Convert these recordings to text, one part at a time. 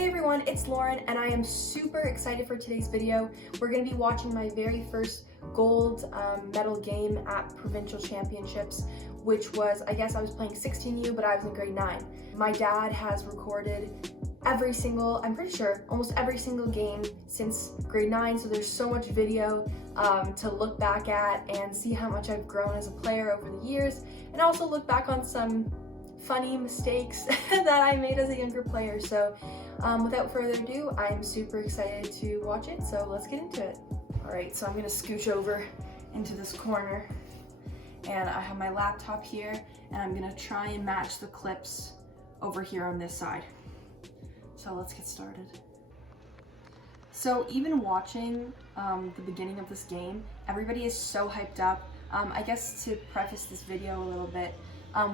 Hey everyone, it's Lauren and I am super excited for today's video. We're going to be watching my very first gold medal game at Provincial Championships, which was, I guess I was playing 16U, but I was in grade 9. My dad has recorded every single, I'm pretty sure, almost every single game since grade 9, so there's so much video to look back at and see how much I've grown as a player over the years, and also look back on some funny mistakes that I made as a younger player. So without further ado, I'm super excited to watch it, so let's get into it. Alright, so I'm gonna scooch over into this corner and I have my laptop here and I'm gonna try and match the clips over here on this side. So let's get started. So even watching the beginning of this game, everybody is so hyped up. I guess to preface this video a little bit,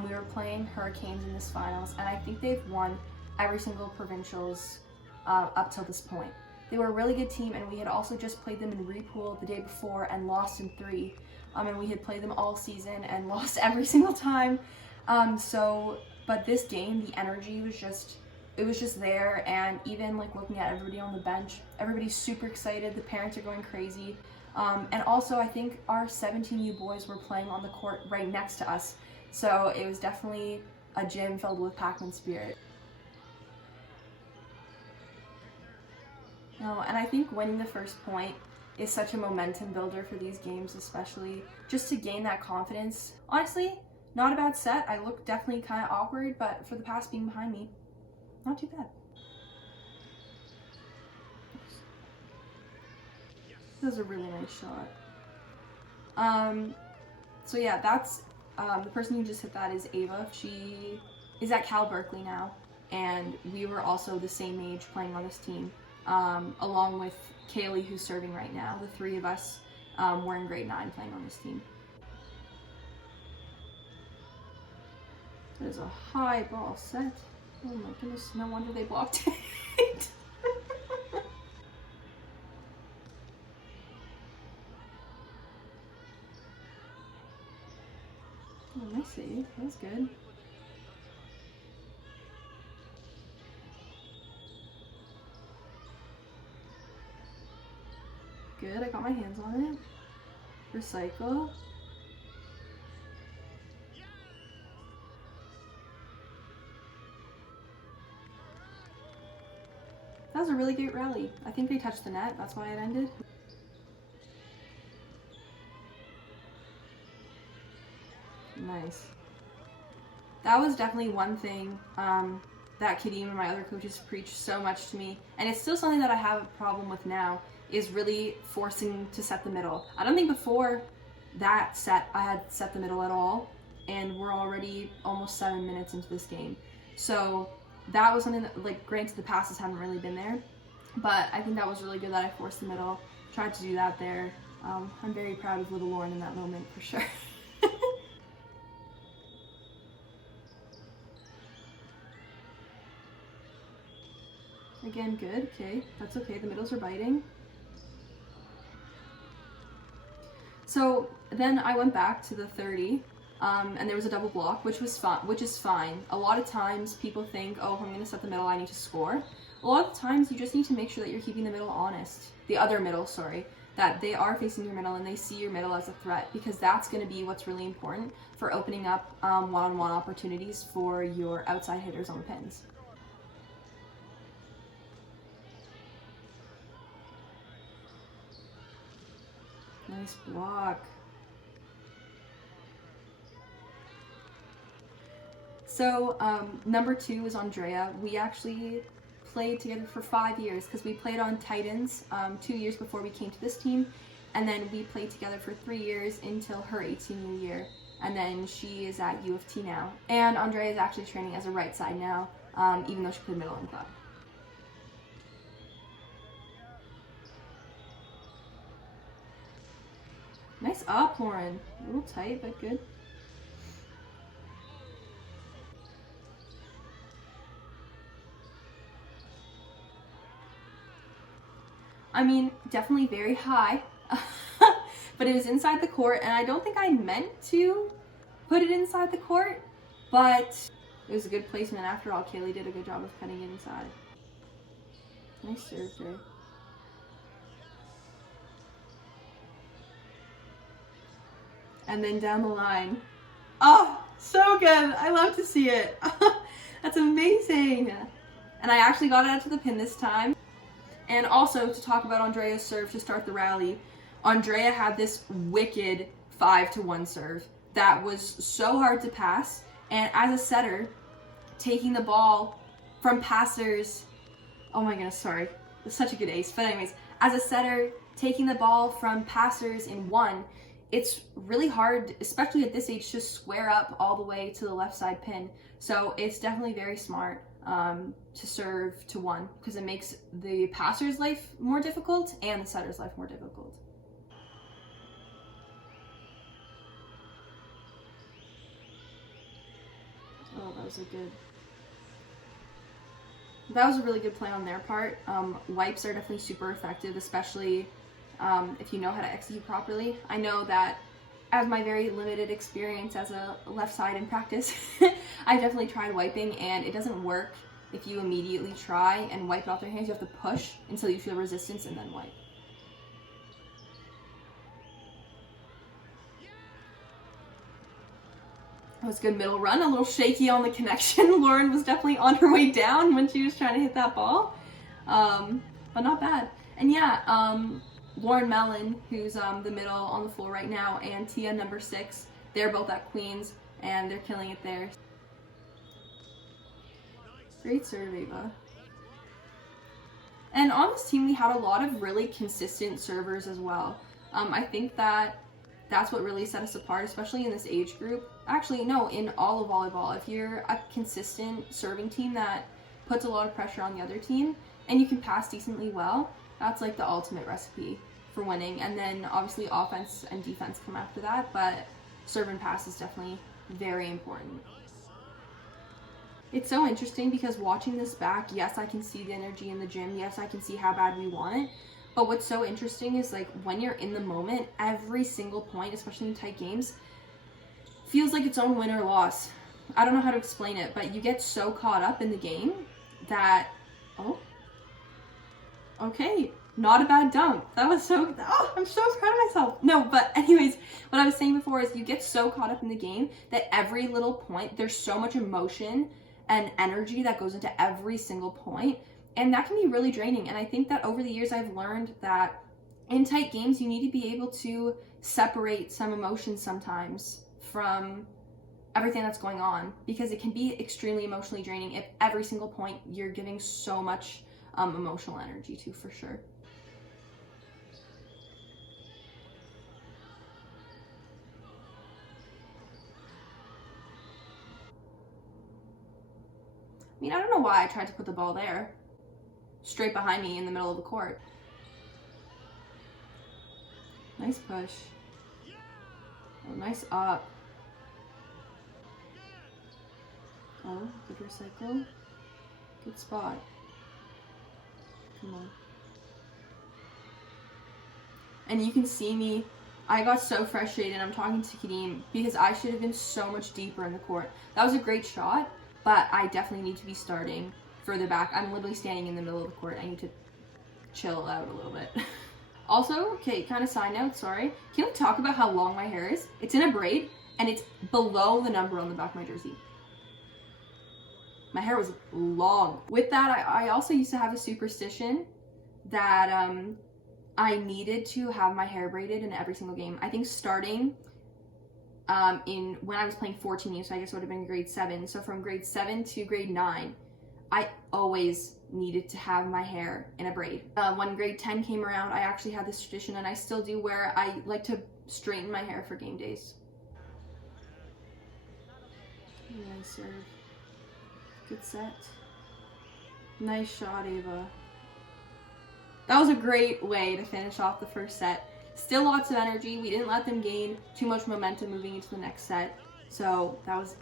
we were playing Hurricanes in this finals, and I think they've won every single provincials up till this point. They were a really good team, and we had also just played them in repool the day before and lost in 3. And we had played them all season and lost every single time. But this game, the energy was just there, and even like looking at everybody on the bench, everybody's super excited, the parents are going crazy. And also I think our 17U boys were playing on the court right next to us. So it was definitely a gym filled with Pac-Man spirit. And I think winning the first point is such a momentum builder for these games, especially just to gain that confidence. Honestly, not a bad set. I look definitely kind of awkward, but for the pass being behind me, not too bad. That was a really nice shot. So yeah, that's the person who just hit that is Ava. She is at Cal Berkeley now, and we were also the same age playing on this team, along with Kaylee, who's serving right now. The 3 of us were in grade 9 playing on this team. That is a high ball set. Oh my goodness, no wonder they blocked it. Oh, nice save. That was good. Good, I got my hands on it. Recycle. That was a really great rally. I think they touched the net, that's why it ended. Nice. That was definitely one thing that Kadeem and my other coaches preached so much to me, and it's still something that I have a problem with now, is really forcing to set the middle. I don't think before that set I had set the middle at all, and we're already almost 7 minutes into this game. So that was something that, like, granted the passes haven't really been there, but I think that was really good that I forced the middle, tried to do that there. I'm very proud of little Lauren in that moment for sure. Again, good, okay, that's okay, the middles are biting. So then I went back to the 30, and there was a double block, which is fine. A lot of times people think, oh, if I'm gonna set the middle, I need to score. A lot of times you just need to make sure that you're keeping the middle honest. The other middle, sorry. That they are facing your middle and they see your middle as a threat, because that's gonna be what's really important for opening up one-on-one opportunities for your outside hitters on the pins. Nice block. So number 2 is Andrea. We actually played together for 5 years because we played on Titans 2 years before we came to this team, and then we played together for 3 years until her 18th year, and then she is at U of T now. And Andrea is actually training as a right side now, even though she played middle in club. Nice up, Lauren. A little tight, but good. I mean, definitely very high, but it was inside the court, and I don't think I meant to put it inside the court, but it was a good placement after all. Kaylee did a good job of cutting it inside. Nice serve, Dre. And then down the line. Oh, so good. I love to see it. That's amazing. And I actually got it out to the pin this time. And also to talk about Andrea's serve to start the rally, Andrea had this wicked 5-1 serve that was so hard to pass. And as a setter, taking the ball from passers, oh my goodness, sorry, it's such a good ace. But anyways, as a setter, taking the ball from passers in one, it's really hard, especially at this age, to square up all the way to the left side pin. So it's definitely very smart to serve to one, because it makes the passer's life more difficult and the setter's life more difficult. Oh, that was a really good play on their part. Wipes are definitely super effective, especially if you know how to execute properly. I know that as my very limited experience as a left side in practice, I definitely tried wiping and it doesn't work if you immediately try and wipe it off their hands. You have to push until you feel resistance and then wipe. That was a good middle run, a little shaky on the connection. Lauren was definitely on her way down when she was trying to hit that ball, but not bad. And yeah, Lauren Mellon, who's the middle on the floor right now, and Tia, number 6, they're both at Queens, and they're killing it there. Great serve, Ava. And on this team, we had a lot of really consistent servers as well. I think that's what really set us apart, especially in this age group. Actually, no, in all of volleyball. If you're a consistent serving team that puts a lot of pressure on the other team, and you can pass decently well, that's like the ultimate recipe for winning. And then obviously offense and defense come after that, but serve and pass is definitely very important. It's so interesting because watching this back, yes, I can see the energy in the gym. Yes, I can see how bad we want it. But what's so interesting is, like, when you're in the moment, every single point, especially in tight games, feels like its own win or loss. I don't know how to explain it, but you get so caught up in the game that, oh, okay, not a bad dunk. That was so, oh, I'm so proud of myself. No, but anyways, what I was saying before is you get so caught up in the game that every little point, there's so much emotion and energy that goes into every single point. And that can be really draining. And I think that over the years, I've learned that in tight games, you need to be able to separate some emotions sometimes from everything that's going on, because it can be extremely emotionally draining if every single point you're giving so much emotional energy to, for sure. I mean, I don't know why I tried to put the ball there, straight behind me in the middle of the court. Nice push. Oh, nice up. Oh, good recycle. Good spot. Come on. And you can see me, I got so frustrated. I'm talking to Kadeem because I should have been so much deeper in the court. That was a great shot, but I definitely need to be starting further back. I'm literally standing in the middle of the court. I need to chill out a little bit. Also, okay, kind of side note, sorry. Can we talk about how long my hair is? It's in a braid, and it's below the number on the back of my jersey. My hair was long. With that, I also used to have a superstition that I needed to have my hair braided in every single game. I think starting when I was playing 14 years, so I guess it would have been grade 7. So from grade 7 to grade 9, I always needed to have my hair in a braid. When grade 10 came around, I actually had this tradition, and I still do, where I like to straighten my hair for game days. Nice serve. Good set. Nice shot, Ava. That was a great way to finish off the first set. Still lots of energy. We didn't let them gain too much momentum moving into the next set. So that was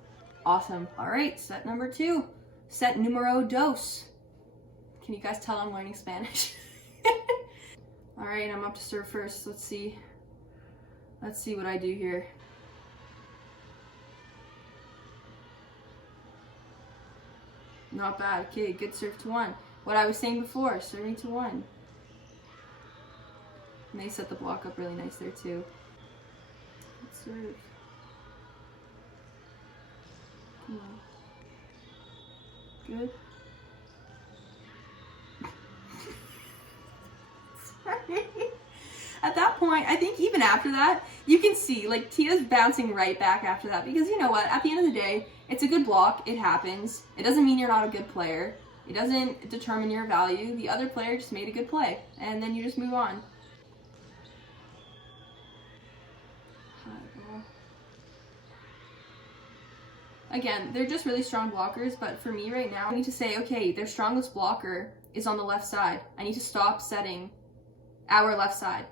awesome. All right, set number 2. Set numero dos. Can you guys tell I'm learning Spanish? All right, I'm up to serve first. Let's see what I do here. Not bad. Okay, good serve to 1. what I was saying before, serving to 1. And they set the block up really nice there too. Let's serve. Come on. Good. Sorry. At that point, I think even after that, you can see, like, Tia's bouncing right back after that. Because you know what? At the end of the day, it's a good block. It happens. It doesn't mean you're not a good player. It doesn't determine your value. The other player just made a good play. And then you just move on. Again, they're just really strong blockers, but for me right now, I need to say, okay, their strongest blocker is on the left side. I need to stop setting our left side.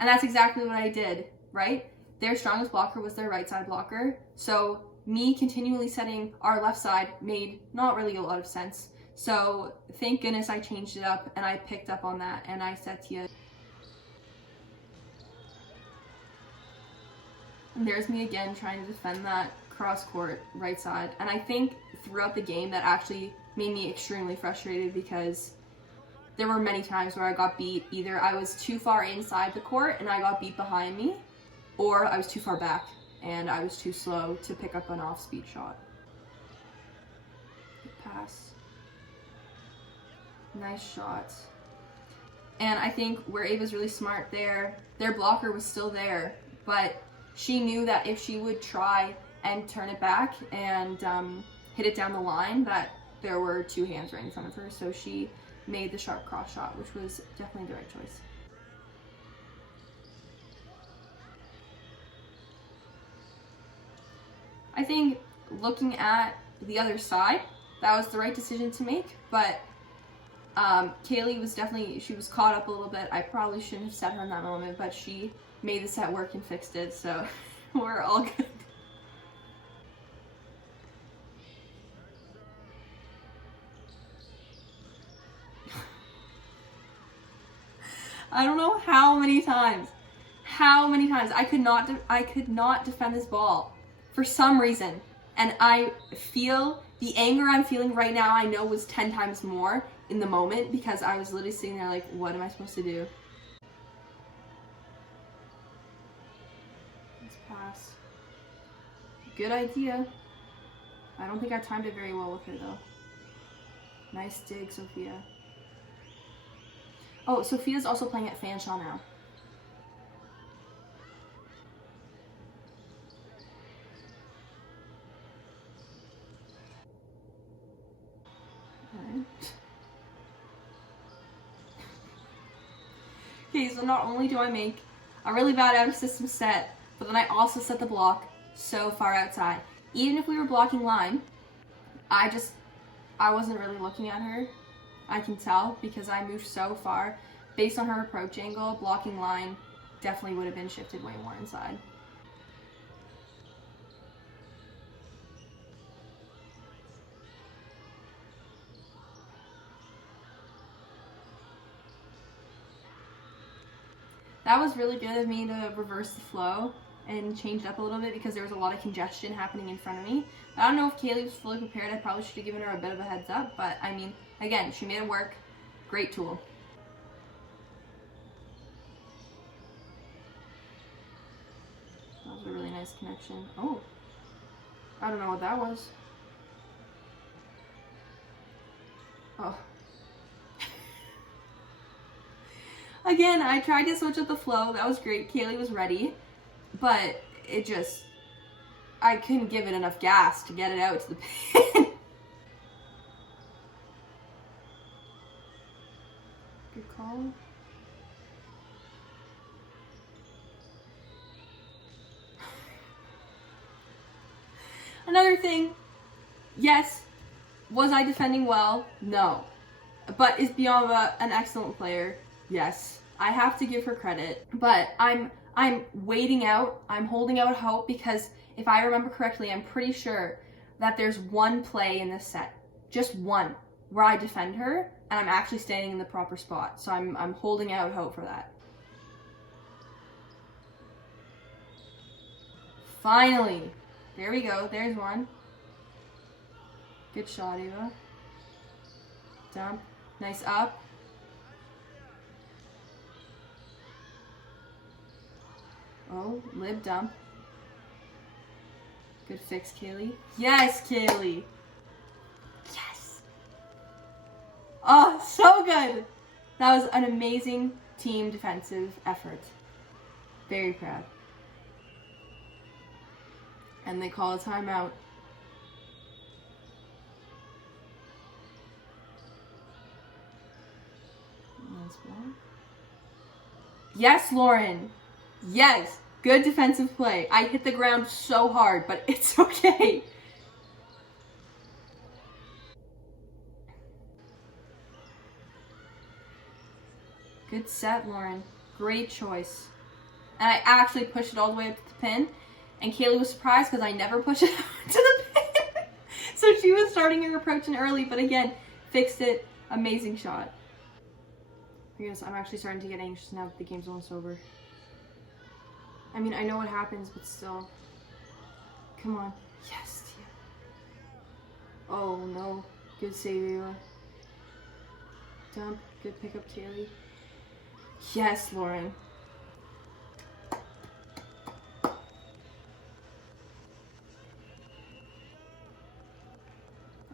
And that's exactly what I did, right? Their strongest blocker was their right side blocker. So me continually setting our left side made not really a lot of sense. So thank goodness I changed it up and I picked up on that and I set Tia. And there's me again trying to defend that cross court right side. And I think throughout the game that actually made me extremely frustrated because there were many times where I got beat. Either I was too far inside the court and I got beat behind me, or I was too far back and I was too slow to pick up an off-speed shot. Good pass. Nice shot. And I think where Ava's really smart there, their blocker was still there, but she knew that if she would try and turn it back and hit it down the line, that there were two hands right in front of her, so she made the sharp cross shot, which was definitely the right choice. I think looking at the other side, that was the right decision to make, but Kaylee was definitely, she was caught up a little bit. I probably shouldn't have set her in that moment, but she made the set work and fixed it, so we're all good. I don't know how many times I could not defend this ball for some reason. And I feel the anger I'm feeling right now, I know was 10 times more in the moment because I was literally sitting there like, what am I supposed to do? Let's pass. Good idea. I don't think I timed it very well with her though. Nice dig, Sophia. Oh, Sophia's also playing at Fanshawe now. Okay, so not only do I make a really bad out of system set, but then I also set the block so far outside. Even if we were blocking line, I wasn't really looking at her. I can tell because I moved so far. Based on her approach angle, blocking line definitely would have been shifted way more inside. That was really good of me to reverse the flow and change it up a little bit because there was a lot of congestion happening in front of me. I don't know if Kaylee was fully prepared. I probably should have given her a bit of a heads up, but I mean, again, she made it work. Great tool. That was a really nice connection. Oh, I don't know what that was. Oh. Again, I tried to switch up the flow. That was great. Kaylee was ready, but it just, I couldn't give it enough gas to get it out to the pin. Good call. Another thing, yes, was I defending well? No. But is Bianca an excellent player? Yes. I have to give her credit. But I'm waiting out, I'm holding out hope because if I remember correctly, I'm pretty sure that there's one play in this set, just one, where I defend her and I'm actually standing in the proper spot. So I'm holding out hope for that. Finally. There we go. There's one. Good shot, Ava. Dump. Nice up. Oh, lib dump. Good fix, Kaylee. Yes, Kaylee. Yes. Oh, so good. That was an amazing team defensive effort. Very proud. And they call a timeout. Nice ball. Yes, Lauren. Yes. Good defensive play. I hit the ground so hard, but it's okay. Good set, Lauren. Great choice. And I actually pushed it all the way up to the pin. And Kaylee was surprised because I never push it to the pin. So she was starting her approaching early, but again, fixed it. Amazing shot. I guess I'm actually starting to get anxious now that the game's almost over. I mean, I know what happens, but still. Come on. Yes, Tia. Oh, no. Good save, Ava. Dump. Good pickup, Kaylee. Yes, Lauren.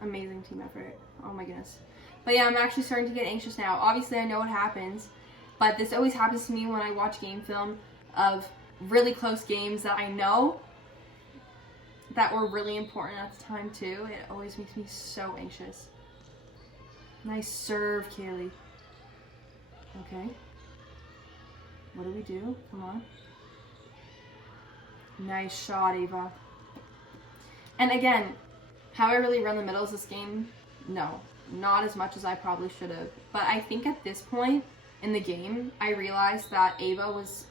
Amazing team effort. Oh my goodness. But yeah, I'm actually starting to get anxious now. Obviously, I know what happens, but this always happens to me when I watch game film of really close games that I know that were really important at the time too. It always makes me so anxious. Nice serve, Kaylee. Okay. What do we do? Come on. Nice shot, Ava. And again, how I really run the middles this game, no. Not as much as I probably should have. But I think at this point in the game, I realized that Ava was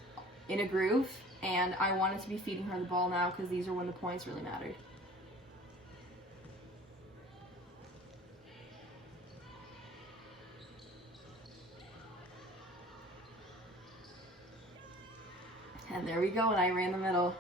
in a groove and I wanted to be feeding her the ball now because these are when the points really mattered. And there we go, and I ran the middle.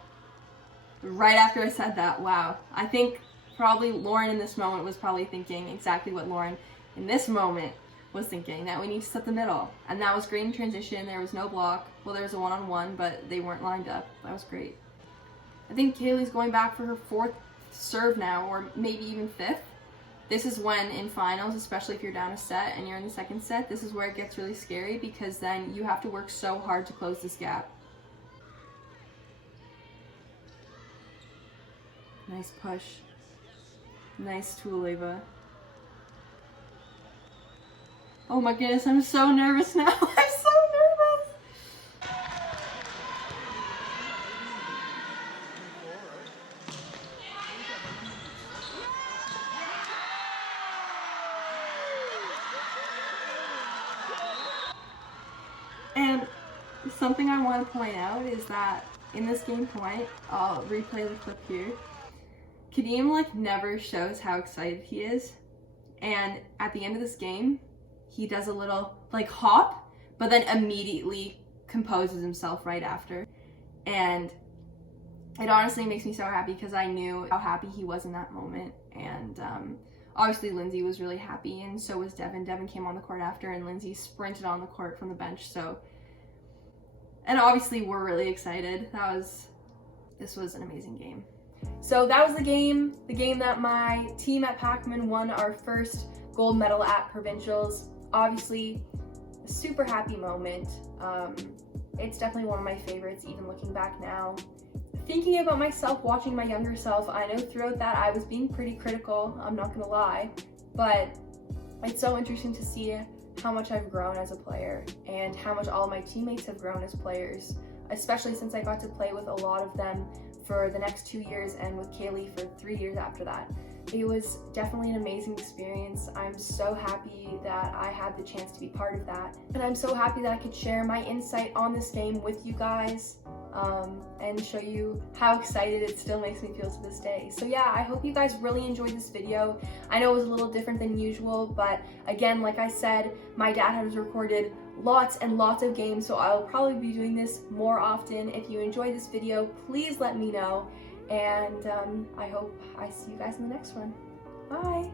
Right after I said that, wow. I think probably Lauren in this moment was probably thinking exactly what Lauren in this moment was thinking, that we need to set the middle. And that was great in transition. There was no block. Well, there was a one-on-one, but they weren't lined up. That was great. I think Kaylee's going back for her 4th serve now, or maybe even 5th. This is when in finals, especially if you're down a set and you're in the 2nd set, this is where it gets really scary because then you have to work so hard to close this gap. Nice push. Nice tool, Ava. Oh my goodness, I'm so nervous now. I'm so nervous. And something I want to point out is that in this game point, I'll replay the clip here. Kadeem never shows how excited he is, and at the end of this game he does a little hop, but then immediately composes himself right after, and it honestly makes me so happy because I knew how happy he was in that moment. And obviously Lindsay was really happy, and so was Devin. Devin came on the court after, and Lindsay sprinted on the court from the bench. So, and obviously we're really excited. This was an amazing game. So that was the game that my team at Pac-Man won our first gold medal at Provincials. Obviously, a super happy moment. It's definitely one of my favorites, even looking back now. Thinking about myself, watching my younger self, I know throughout that I was being pretty critical, I'm not gonna lie, but it's so interesting to see how much I've grown as a player and how much all of my teammates have grown as players, especially since I got to play with a lot of them for the next 2 years and with Kaylee for 3 years after that. It was definitely an amazing experience. I'm so happy that I had the chance to be part of that. And I'm so happy that I could share my insight on this game with you guys and show you how excited it still makes me feel to this day. So yeah, I hope you guys really enjoyed this video. I know it was a little different than usual, but again, like I said, my dad has recorded lots and lots of games, so I'll probably be doing this more often. If you enjoyed this video, please let me know, and I hope I see you guys in the next one. Bye!